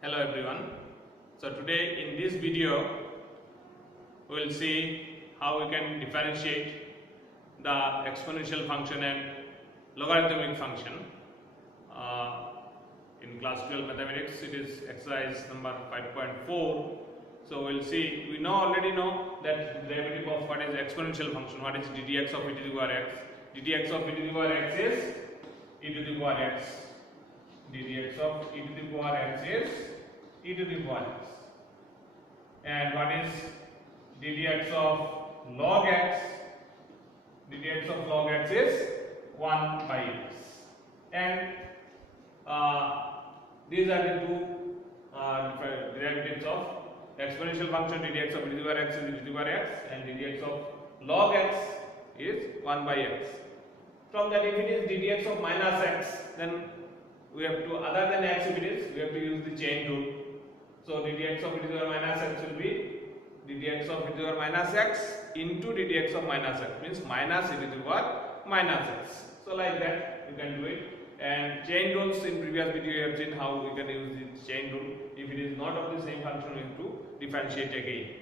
Hello everyone. So today in this video we will see how we can differentiate the exponential function and logarithmic function. In class 12 mathematics it is exercise number 5.4. So we will see, we already know that derivative of what is exponential function, what is ddx of e to the power x. ddx of e to the power x is e to the power x. ddx of e to the power x is e to the power x. And what is ddx of log x? ddx of log x is 1 by x. And these are the two derivatives of exponential function. ddx of e to the power x is e to the power x, and ddx of log x is 1 by x. From that, if it is ddx of minus x, then we have to, other than x, if it is, we have to use the chain rule. So ddx of e to the power minus x will be ddx of e to the power minus x into ddx of minus x, means minus e to the power minus x. So like that you can do it. And chain rules, in previous video you have seen how we can use this chain rule. If it is not of the same function, we have to differentiate again.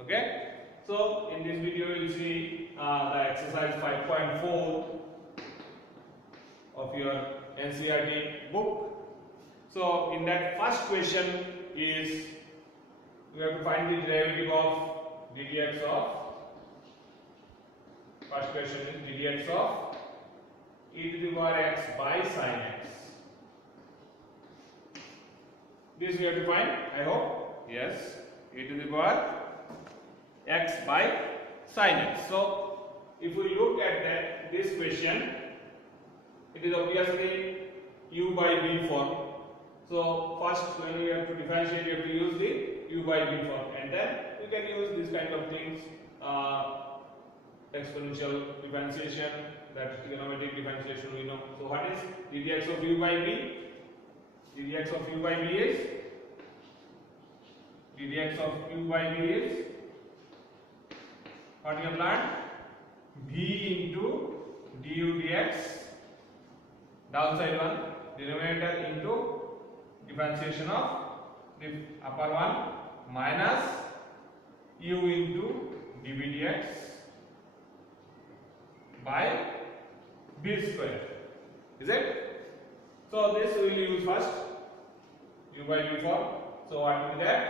Okay. So in this video you will see the exercise 5.4 of your NCERT book. So in that first question is, we have to find the derivative of ddx of, first question is ddx of e to the power x by sin x. This we have to find, I hope. Yes, e to the power x by sin x. So if we look at that, this question, it is obviously u by v form. So first, when we have to differentiate, you have to use the u by v form, and then we can use this kind of things, exponential differentiation, that trigonometric differentiation we know. So what is ddx of u by v? ddx of u by v is, ddx of u by v is, what you have learned? V into du dx, downside one, denominator into differentiation of the upper one, minus u into dv dx by b square. Is it? So this we will use first, u by v form. So what will be that?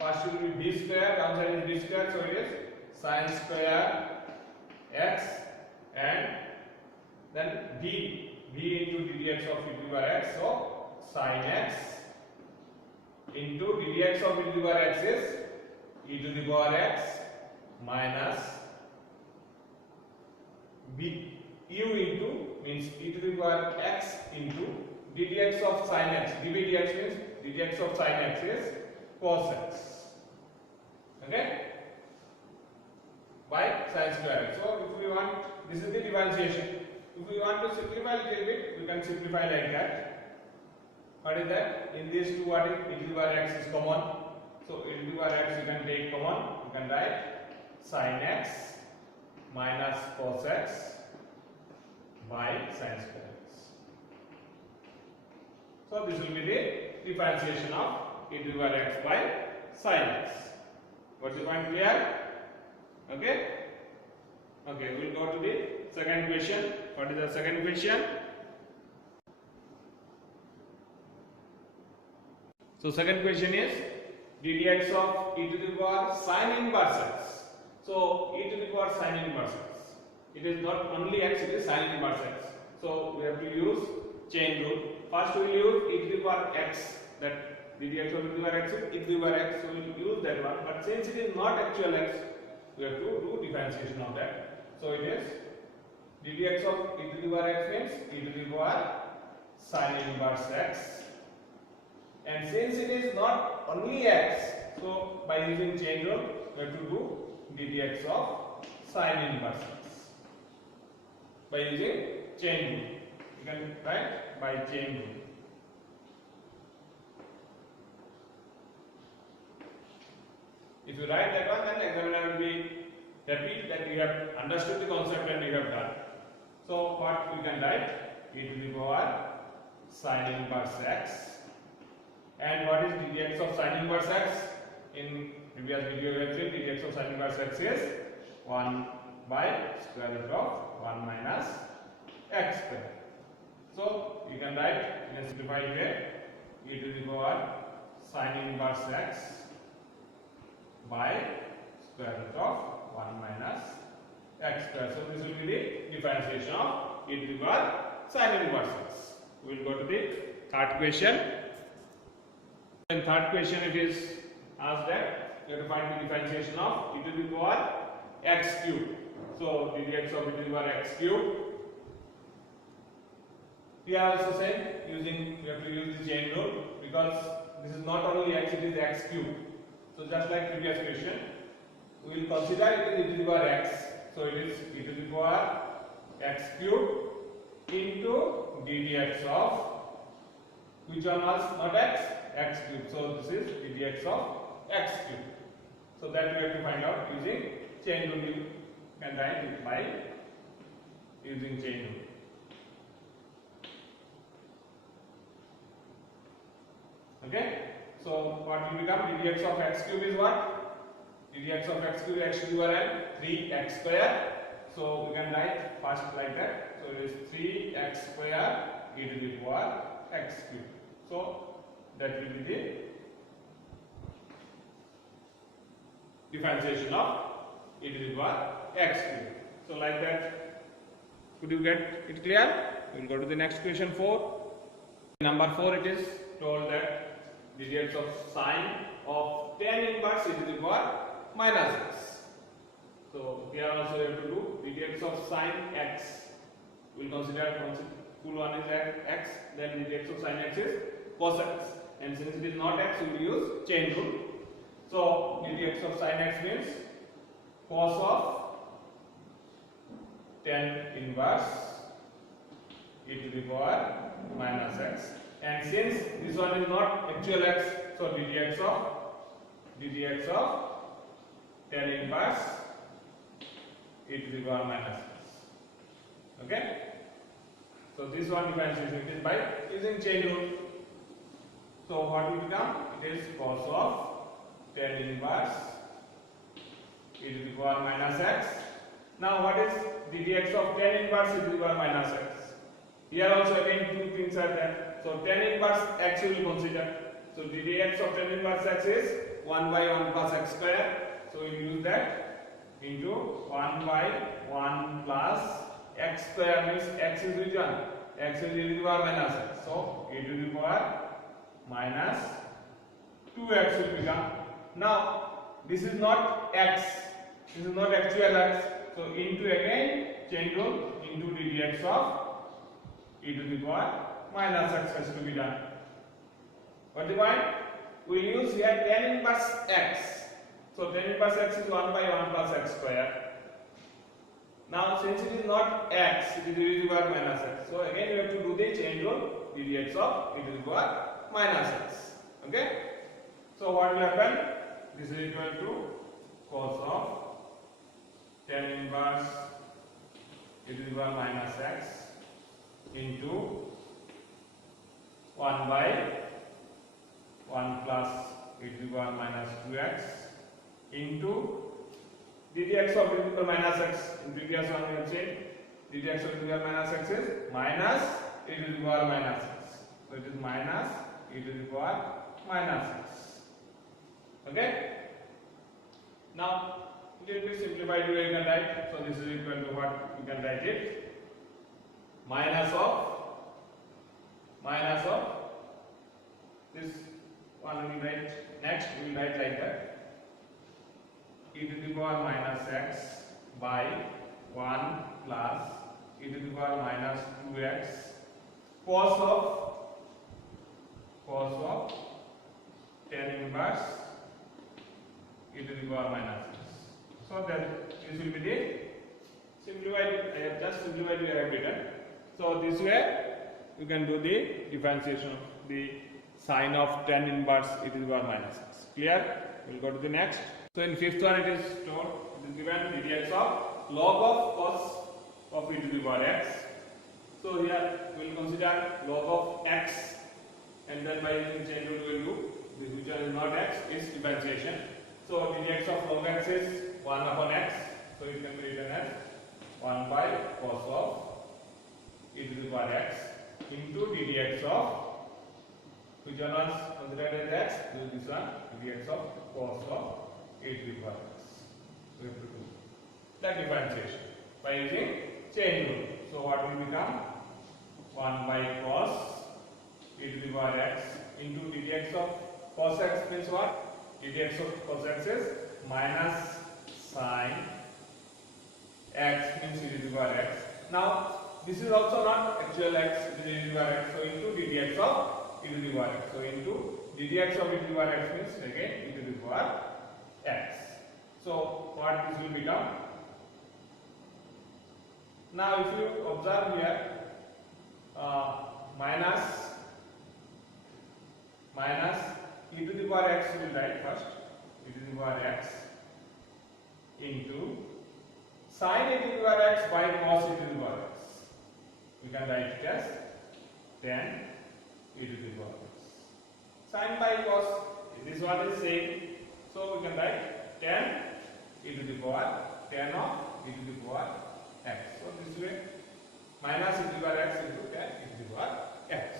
First will be b square, downside is b square, so it is sin square x, and then v into ddx of e to the power x, so sin x into ddx of e to the power x is e to the power x minus b, u into, means e to the power x into ddx of sin x. dv dx means ddx of sin x is cos x. Okay, by sin square x. So if we want, this is the differentiation. If we want to simplify a little bit, we can simplify like that. What is that? In these two, what is e to the power x is common. So e to the power x you can take common. You can write sin x minus cos x by sin square x. So this will be the differentiation of e to the power x by sin x. What's the point clear? Okay. Okay, we will go to the second question. What is the second question? So second question is ddx of e to the power sin inverse x. So e to the power sin inverse x. It is not only x, it is sin inverse x. So we have to use chain rule. First we will use e to the power x, that ddx of e to the power x is e to the power x. So we will use that one. But since it is not actual x, we have to do differentiation of that. So it is ddx of e to the power x means e to the power sin inverse x. And since it is not only x, so by using chain rule, we have to do ddx of sin inverse x. By using chain rule, you can write by chain rule. If you write that one, then examiner will be happy that you have understood the concept and you have done. So what we can write? E to the power sin inverse x And what is ddx of sine inverse x? In previous video we have seen ddx of sine inverse x is 1 by square root of 1 minus x square. So you can write in a simplified way e to the power sine inverse x by square root of 1 minus x square. So this will be the differentiation of e to the power sine inverse x. We will go to the third question. In third question it is asked that you have to find the differentiation of e to the power x cube. So ddx of e to the power x cube. We are also saying we have to use the chain rule because this is not only x, it is x cube. So just like previous question, we will consider it as e to the power x. So it is e to the power x cube into ddx of which one was not x? X cube. So this is ddx of x cube. So that we have to find out using chain rule. You can write it by using chain rule. Okay. So what will become ddx of x cube is what? ddx of x cube x to the power n 3x square. So we can write first like that. So it is 3x square e to the power x cube. So that will be the differentiation of e to the power x cube. So like that, could you get it clear? We will go to the next question 4. Number 4 it is told that ddx of sine of tan inverse e to the power minus x. So here also we have to do ddx of sine x. We will consider full one is x, then ddx of sine x is cos x. And since it is not x, we will use chain rule. So ddx of sine x means cos of tan inverse e to the power minus x. And since this one is not actual x, so ddx of tan inverse e to the power minus x. Okay. So this one differentiation it is by using chain rule. So what will become? It is cos of tan inverse e to the power minus x. Now what is ddx of tan inverse e to the power minus x? Here also again two things are there. So tan inverse x we will consider. So ddx of tan inverse x is 1 by 1 plus x square. So we will use that into 1 by 1 plus x square means x is which one? X is e to the power minus x. So e to the power minus 2x will become. Now this is not x, this is not actual x. So into again chain rule into ddx of e to the power minus x has to be done. What the point? We will use here tan inverse x. So tan inverse x is 1 by 1 plus x square. Now since it is not x, it is e to the power minus x. So again we have to do the chain rule ddx of e to the power minus x. Okay. So what will happen? This is equal to cos of tan inverse e to the power minus x into 1 by 1 plus e to the power minus 2x into ddx of e to the power minus x. In previous one we have seen ddx of e to the power minus x is minus e to the power minus x. So it is minus e to the power minus x. Okay. Now little bit simplified way you can write. So this is equal to what you can write it minus of this one we will write next. We will write like that e to the power minus x by 1 plus e to the power minus 2x cos of tan inverse e to the power minus x. So that this will be the simplified. I have just simplified, we have written. So this way you can do the differentiation of the sine of tan inverse e to the power minus x. Clear? We will go to the next. So in fifth one it is told, it is given ddx of log of cos of e to the power x. So here we will consider log of x, and then by using chain rule we will do not x is differentiation. So ddx of log x is 1 upon x. So it can be written as 1 by cos of e to the power x into ddx of, which one was considered as x? This one, ddx of cos of e to the power x. So we have to do that differentiation by using chain rule. So what will become? 1 by cos e to the power x into ddx of cos x means what? ddx of cos x is minus sin x means e to the power x. Now this is also not actual x, it is e to the power x. So into ddx of e to the power x. So into ddx of e to the power x means again e to the power x. So what this will become? Now if you observe here, minus e to the power x will write first, e to the power x into sin e to the power x by cos e to the power x. We can write it as 10 e to the power x. Sin by cos, this one is same, so we can write 10 e to the power 10 of e to the power x. So this way minus e to the power x into 10 e to the power x.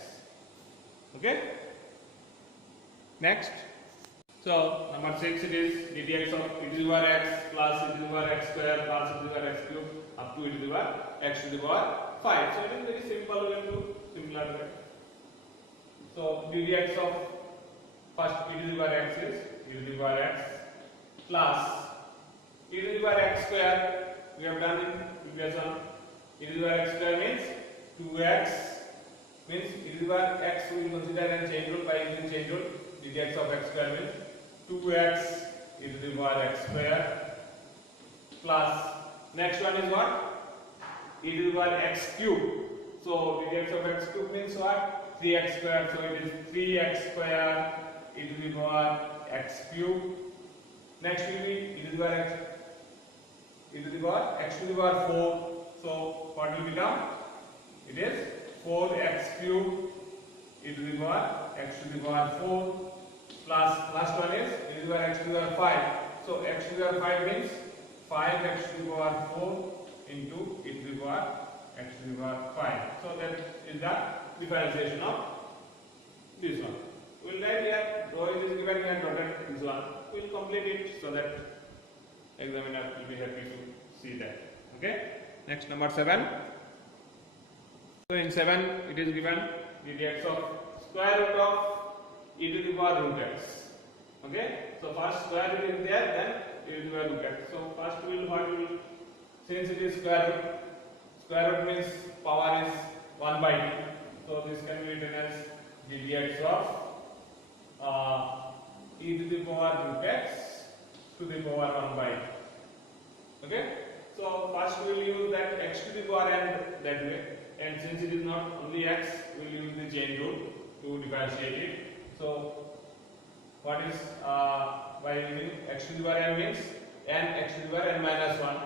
Okay. Next. So number 6 it is ddx of e to the power x plus e to the power x square plus e to the power x cube up to e to the power x to the power 5. So it is very simple way to similar way. So ddx of first e to the power x is e to the power x plus e to the power x square. We have done in previous one. E to the power x square means 2x, means e to the power x we will consider as chain rule by using chain rule. ddx of x square means 2x e to the power x square plus next one is what? E to the power x cube. So ddx of x cube means what? 3x square. So it is 3x square e to the power x cube. Next will be e to the power x, e to the power x to the power 4. So what will become? It is 4x cube e to the power x to the power 4 plus last one is e to the power x to the power 5. So x to the power 5 means 5x to the power 4 into e to the power x to the power 5. So that is the differentiation of this one. We will write here, though it is given and dotted this one. We will complete it so that examiner will be happy to see that. Okay. Next, number 7. So in 7 it is given ddx of square root of e to the power root x. Okay. So first square root is there, then e to the power root x. So first we will since it is square root means power is 1 by 2. So this can be written as ddx of e to the power root x to the power 1 by 2. Okay. So first we will use that x to the power n that way, and since it is not only x, we will use the chain rule to differentiate it. So what is by using x to the power n means n x to the power n minus 1.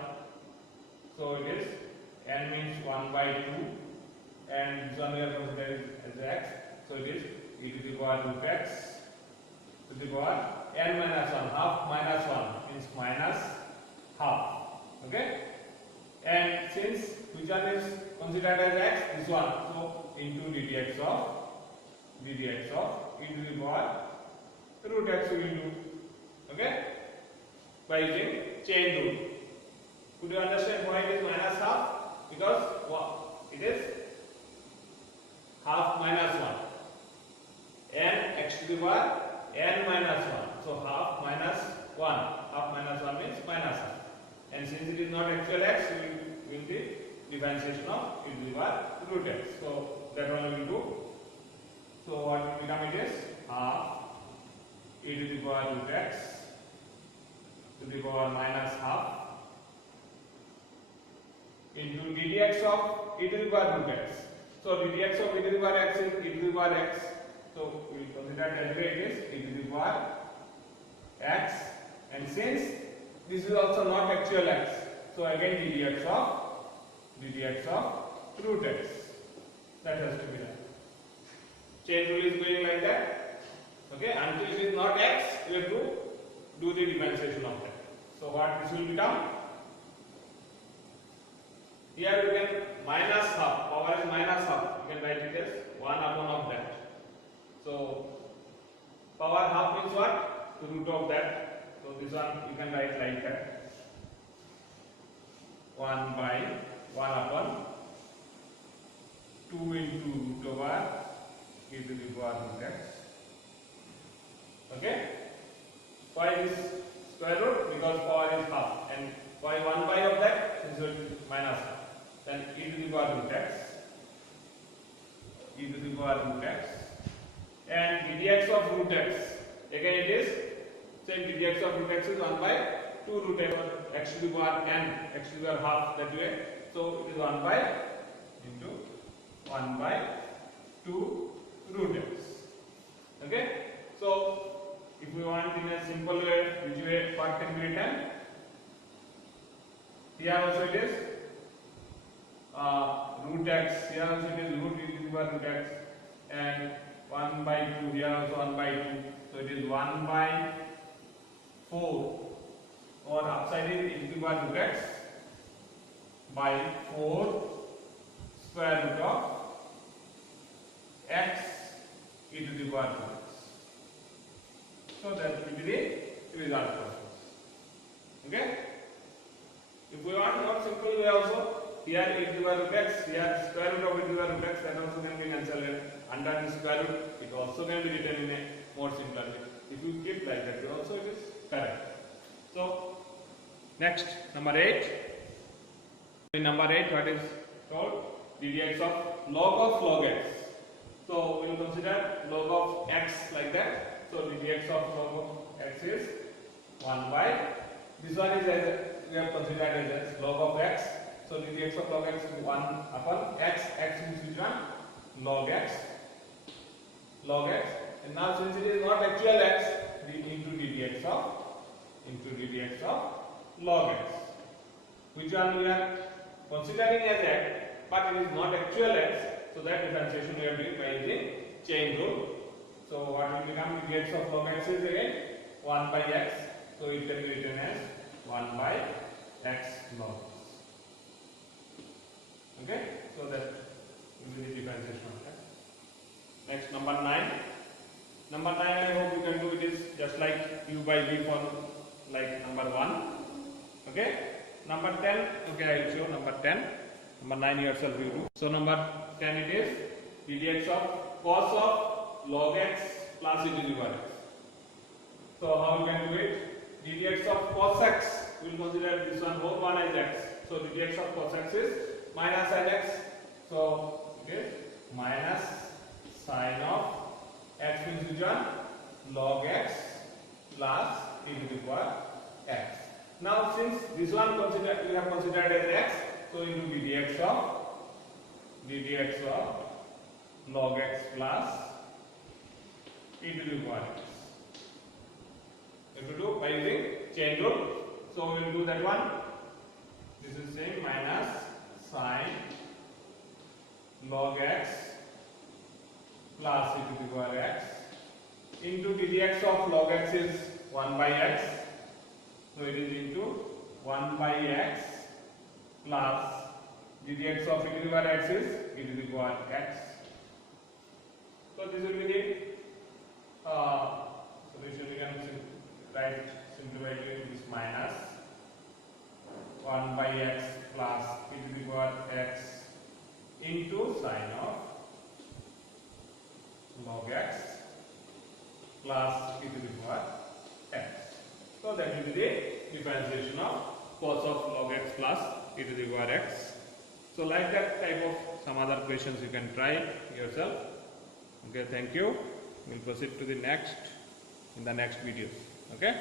So it is n means 1 by 2, and this one we are considering as x. So it is e to the power root x to the power n minus 1. Half minus 1 means minus half. Okay, and since which one is considered as x? This one. So into ddx of e to the power root x we will do. Okay, by using chain rule. Could you understand why it is minus half? Because it is half minus 1. N x to the power n minus 1. So half minus 1. Half minus 1 means minus half. And since it is not actual x, we will the differentiation of e to the power root x. So that one we will do. So what will become it is half e to the power root x to the power minus half into ddx of e to the power root x. So ddx of e to the power x is e to the power x. So we will consider that way it is e to the power x, and since this is also not actual x, so again ddx of root x. That has to be done. Chain rule is going like that. Okay, until it is not x, we have to do the differentiation of that. So what this will become? Here we can minus half, power is minus half, you can write it as 1 upon of that. So power half means what? The root of that. So this one you can write like that, 1 by 1 upon 2 into root over e to the power root x. Okay, why is square root? Because power is half, and why 1 by of that is minus half. Then e to the power root x, e to the power root x, and ddx of root x, again it is same, ddx of root x is 1 by 2 root x, or x to the power n, x to the power half, that way. So it is 1 by into 1 by 2 root x. Okay, so if we want in a simple way, which way what can be written? Here also it is root x, here also it is root e to the power root x, and 1 by 2, here also 1 by 2, so it is 1 by 4, or upside is e to the power root x by 4 square root of x e to the power root x. So that will be the result of this. Okay? If we want more simple way also, here e to the power root x, here square root of e to the power root x, that also can be cancelled. Under the square root, it also can be written in a more simpler way. If you keep like that, also it is correct. So next, number 8. In number 8, what is told? ddx of log x. So we will consider log of x like that. So ddx of log of x is 1 by, this one is as we have considered as log of x. So ddx of log x is 1 upon x. X means which one? Log x. Log x. And now since it is not actual x, into ddx of log x. Which one we are considering as x, but it is not actual x. So that differentiation we are doing by using chain rule. So what will become? ddx of log x is again 1 by x. So it can be written as 1 by x log x. Okay, so that will be the differentiation of that. Next, number 9. Number 9, I hope you can do it is just like u by v for like number 1. Okay, number 10. Okay, I will show number 10. Number 9 yourself you do. So number 10 it is ddx of cos of log x plus e to the power x. So how you can do it? ddx of cos x, we will consider this one whole one as x. So ddx of cos x is minus sin x. So it is minus sin of x means which one? Log x plus e to the power x. Now since this one we have considered as x, so it will be ddx of log x plus e to the power x. We have to do by using chain rule. So we will do that one. This is same, minus sin log x plus e to the power x into ddx of log x is 1 by x. So it is into 1 by x plus ddx of e to the power x is e to the power x. So this will be the solution. You can write simplify this minus 1 by x plus e to the power x into sin of log x plus e to the power x. So that will be the differentiation of cos of log x plus e to the power x. So like that type of some other questions you can try yourself. Okay, thank you. We'll proceed to the next in the next videos. Okay.